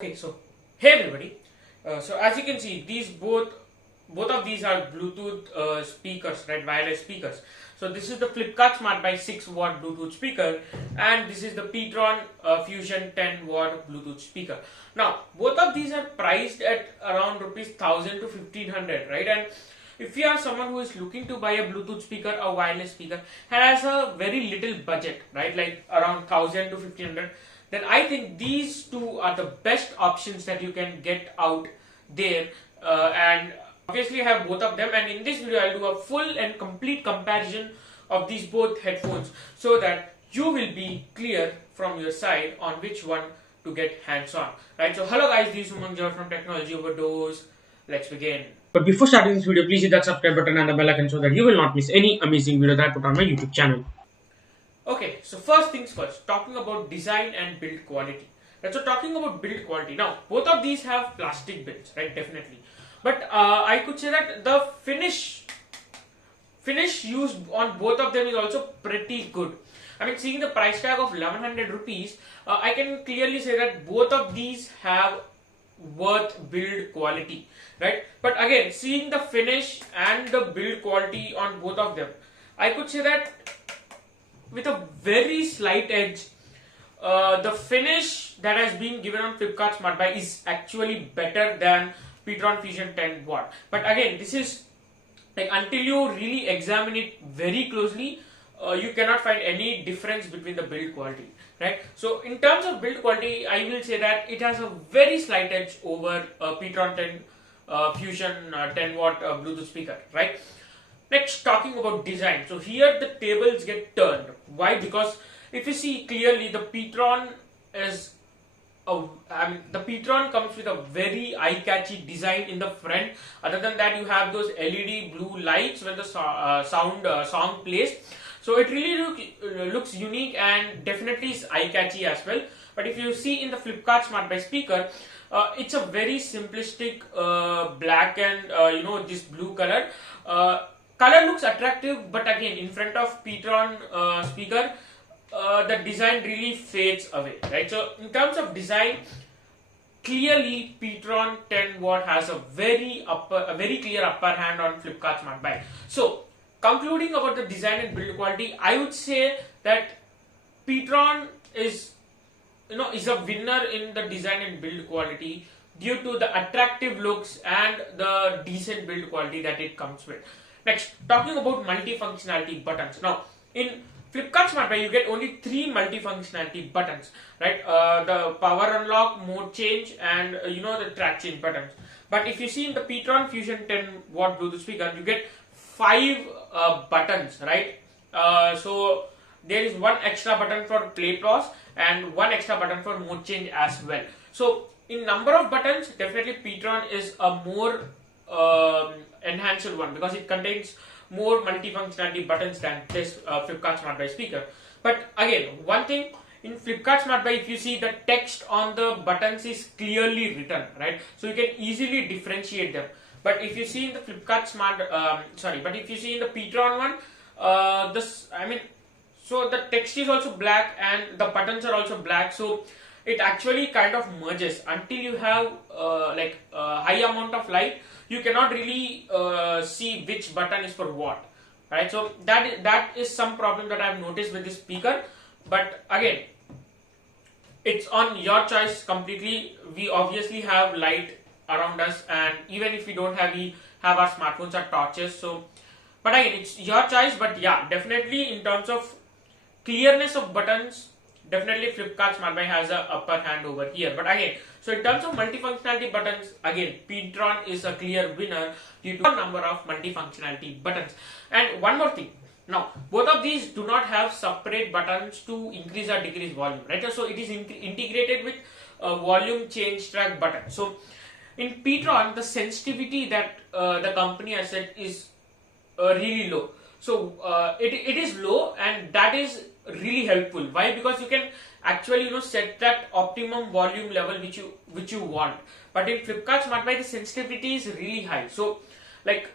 Okay, so hey everybody. So as you can see, these both of these are Bluetooth speakers, right? Wireless speakers. So this is the Flipkart Smartbuy 6-watt Bluetooth speaker, and this is the Ptron Fusion 10-watt Bluetooth speaker. Now both of these are priced at around rupees 1000 to 1500, right? And if you are someone who is looking to buy a Bluetooth speaker or wireless speaker and has a very little budget, right, like around 1000 to 1500, then I think these two are the best options that you can get out there. And obviously I have both of them, and in this video I'll do a full and complete comparison of these both headphones so that you will be clear from your side on which one to get hands on, right? So hello guys, this is Umang from Technology Overdose. Let's begin. But before starting this video, please hit that subscribe button and the bell icon so that you will not miss any amazing video that I put on my YouTube channel. Okay, so first things first, talking about design and build quality. Right, so talking about build quality, now both of these have plastic builds, right? Definitely, but I could say that the finish used on both of them is also pretty good. I mean, seeing the price tag of 1100 rupees, I can clearly say that both of these have worth build quality, right? But again, seeing the finish and the build quality on both of them, I could say that with a very slight edge, the finish that has been given on Flipkart Smartbuy is actually better than Ptron Fusion 10 watt. But again, this is like until you really examine it very closely, you cannot find any difference between the build quality, right? So in terms of build quality, I will say that it has a very slight edge over Ptron 10 Fusion 10 watt Bluetooth speaker, right? Next, talking about design. So here the tables get turned. Why? Because if you see clearly, the Ptron the Ptron comes with a very eye-catchy design in the front. Other than that, you have those LED blue lights when the song plays. So it really looks unique and definitely is eye-catchy as well. But if you see in the Flipkart Smartbuy speaker, it's a very simplistic black and this blue color. Color looks attractive, but again, in front of Ptron speaker, the design really fades away, right? So in terms of design, clearly Ptron 10 watt has a very clear upper hand on Flipkart Smartbuy. So concluding about the design and build quality, I would say that Ptron is a winner in the design and build quality due to the attractive looks and the decent build quality that it comes with. Next, talking about multi-functionality buttons. Now, in Flipkart Smartbuy, you get only 3 multi-functionality buttons, right? The power unlock, mode change, and the track change buttons. But if you see in the Ptron Fusion 10 watt Bluetooth speaker, you get 5 buttons, right? So there is 1 extra button for play pause and 1 extra button for mode change as well. So in number of buttons, definitely Ptron is a more enhanced one because it contains more multi-functionality buttons than this Flipkart Smartbuy speaker. But again, one thing in Flipkart Smartbuy, if you see the text on the buttons is clearly written, right? So you can easily differentiate them. But if you see in the Flipkart but if you see in the Ptron one, so the text is also black and the buttons are also black. So it actually kind of merges until you have high amount of light. You cannot really see which button is for what, right? So that is some problem that I have noticed with this speaker. But again, it's on your choice completely. We obviously have light around us, and even if we don't have, we have our smartphones or torches. So, but again, it's your choice. But yeah, definitely in terms of clearness of buttons, definitely Flipkart Smartbuy has a upper hand over here. But again, so in terms of multifunctionality buttons, again, Ptron is a clear winner due to the number of multifunctionality buttons. And one more thing, now both of these do not have separate buttons to increase or decrease volume, right? So it is integrated with a volume change track button. So in Ptron, the sensitivity that the company has said is really low. So it is low, and that is really helpful. Why? Because you can actually set that optimum volume level which you want. But in Flipkart Smartbuy, the sensitivity is really high. So like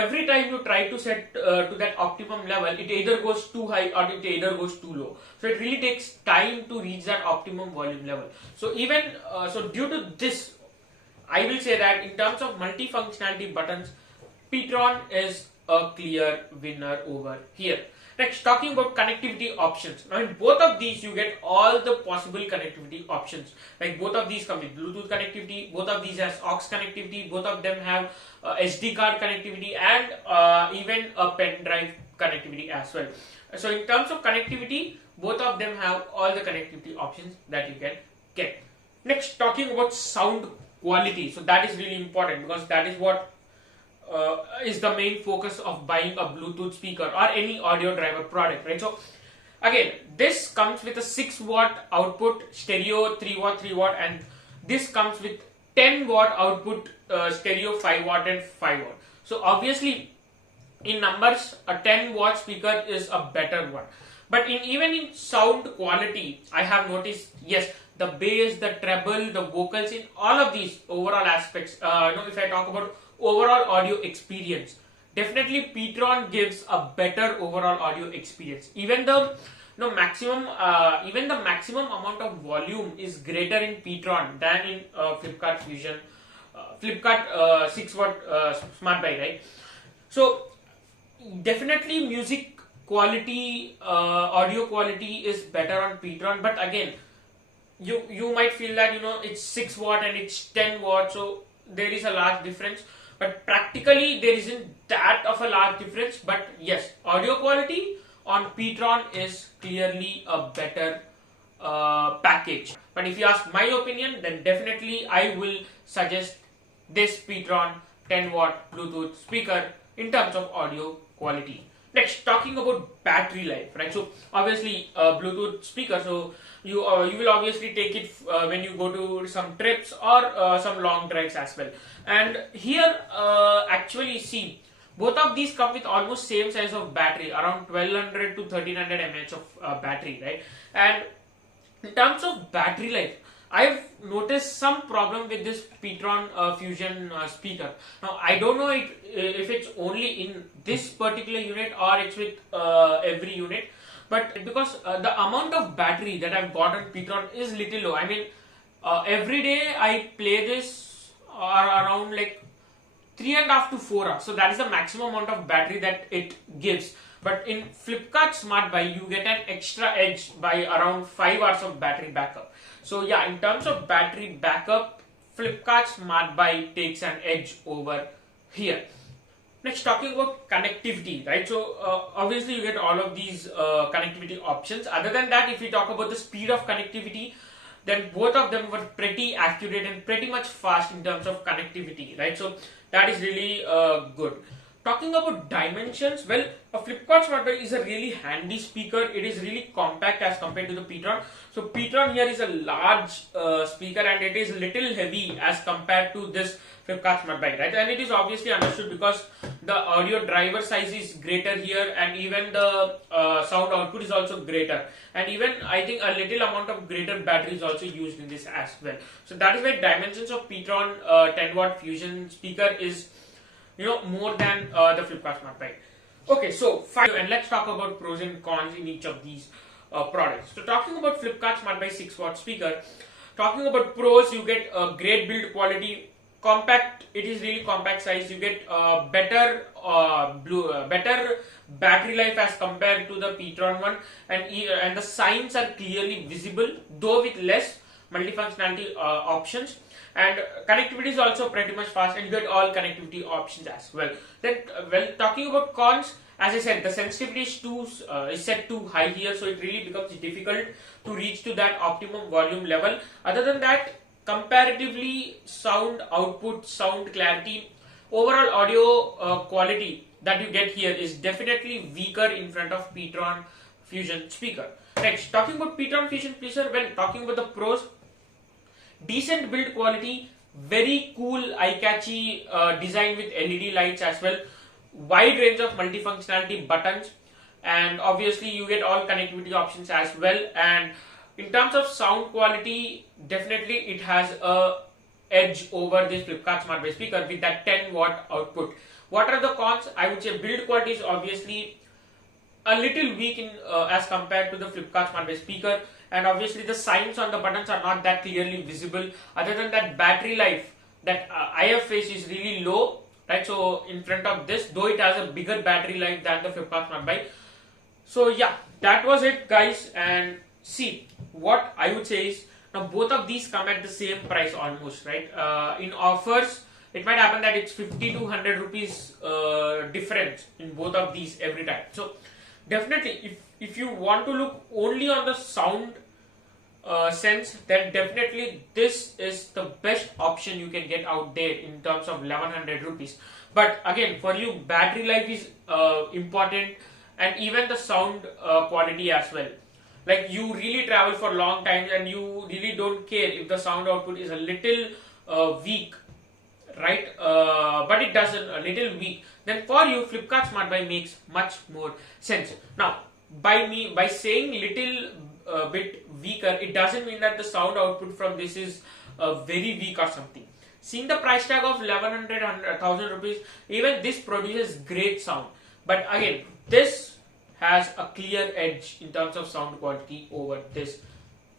every time you try to set to that optimum level, it either goes too high or it either goes too low. So it really takes time to reach that optimum volume level. So even so due to this, I will say that in terms of multifunctionality buttons, Ptron is a clear winner over here. Next, talking about connectivity options. Now in both of these you get all the possible connectivity options. Like both of these come with Bluetooth connectivity, both of these has aux connectivity, both of them have SD card connectivity, and even a pen drive connectivity as well. So in terms of connectivity, both of them have all the connectivity options that you can get. Next, talking about sound quality. So that is really important because that is what is the main focus of buying a Bluetooth speaker or any audio driver product, right? So again, this comes with a 6-watt output stereo, 3-watt, 3-watt, and this comes with 10-watt output stereo, 5-watt and 5-watt. So obviously in numbers, a 10-watt speaker is a better one. But even in sound quality, I have noticed, yes, the bass, the treble, the vocals, in all of these overall aspects, if I talk about overall audio experience, definitely Ptron gives a better overall audio experience. Even the maximum amount of volume is greater in Ptron than in Flipkart Fusion, Flipkart 6-watt Smartbuy, right? So definitely music quality, audio quality is better on Ptron, but again, you might feel that it's 6-watt and it's 10-watt, so there is a large difference. But practically there isn't that of a large difference. But yes, audio quality on Ptron is clearly a better package. But if you ask my opinion, then definitely I will suggest this Ptron 10-watt Bluetooth speaker in terms of audio quality. Next, talking about battery life, right? So obviously Bluetooth speaker, so you will obviously take it when you go to some trips or some long drives as well. And here actually see, both of these come with almost same size of battery, around 1200 to 1300 mAh of battery, right? And in terms of battery life, I've noticed some problem with this Ptron Fusion speaker. Now I don't know if it's only in this particular unit or it's with every unit, but because the amount of battery that I've got on Ptron is little low. I mean, every day I play this around like 3.5 to 4 hours. So that is the maximum amount of battery that it gives. But in Flipkart Smartbuy, you get an extra edge by around 5 hours of battery backup. So yeah, in terms of battery backup, Flipkart Smartbuy takes an edge over here. Next, talking about connectivity, right? So obviously you get all of these connectivity options. Other than that, if we talk about the speed of connectivity, then both of them were pretty accurate and pretty much fast in terms of connectivity, right? So that is really good. Talking about dimensions, well, a Flipkart Smartbuy is a really handy speaker. It is really compact as compared to the Ptron. So Ptron here is a large speaker and it is little heavy as compared to this Flipkart Smartbuy, right? And it is obviously understood because the audio driver size is greater here, and even the sound output is also greater, and even I think a little amount of greater battery is also used in this as well. So that is why dimensions of Ptron 10-watt Fusion speaker is more than the Flipkart Smartbuy. Okay, so and let's talk about pros and cons in each of these products. So talking about Flipkart Smartbuy 6-watt speaker, talking about pros, you get a great build quality, compact. It is really compact size. You get better better battery life as compared to the Ptron one, and the signs are clearly visible, though with less multifunctionality options. And connectivity is also pretty much fast, and you get all connectivity options as well. Then, talking about cons, as I said, the sensitivity is set too high here, so it really becomes difficult to reach to that optimum volume level. Other than that, comparatively, sound output, sound clarity, overall audio quality that you get here is definitely weaker in front of Ptron Fusion speaker. Next, talking about Ptron Fusion speaker, when talking about the pros, decent build quality, very cool eye-catchy design with LED lights as well, wide range of multifunctionality buttons, and obviously you get all connectivity options as well. And in terms of sound quality, definitely it has a edge over this Flipkart Smartbuy speaker with that 10-watt output. What are the cons? I would say build quality is obviously a little weak in as compared to the Flipkart Smartbuy speaker, and obviously the signs on the buttons are not that clearly visible. Other than that, battery life, that IF face is really low, right? So in front of this, though it has a bigger battery life than the Flipkart Smartbuy. So yeah, that was it, guys. And see, what I would say is, now both of these come at the same price almost, right? In offers, it might happen that it's 50 to 100 rupees difference in both of these every time. So definitely, if you want to look only on the sound sense, then definitely this is the best option you can get out there in terms of 1100 rupees. But again, for you, battery life is important, and even the sound quality as well. Like, you really travel for long times and you really don't care if the sound output is a little weak, right? But it does a little weak, then for you Flipkart Smartbuy makes much more sense. Now, by saying little bit weaker, it doesn't mean that the sound output from this is very weak or something. Seeing the price tag of 1100, 1000 rupees, even this produces great sound. But again, this has a clear edge in terms of sound quality over this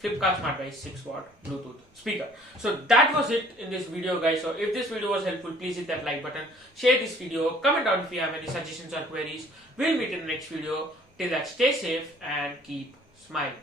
Flipkart Smartbuy 6-watt Bluetooth speaker. So that was it in this video, guys. So if this video was helpful, please hit that like button, share this video, comment down if you have any suggestions or queries. We'll meet in the next video. Till that, stay safe and keep smiling.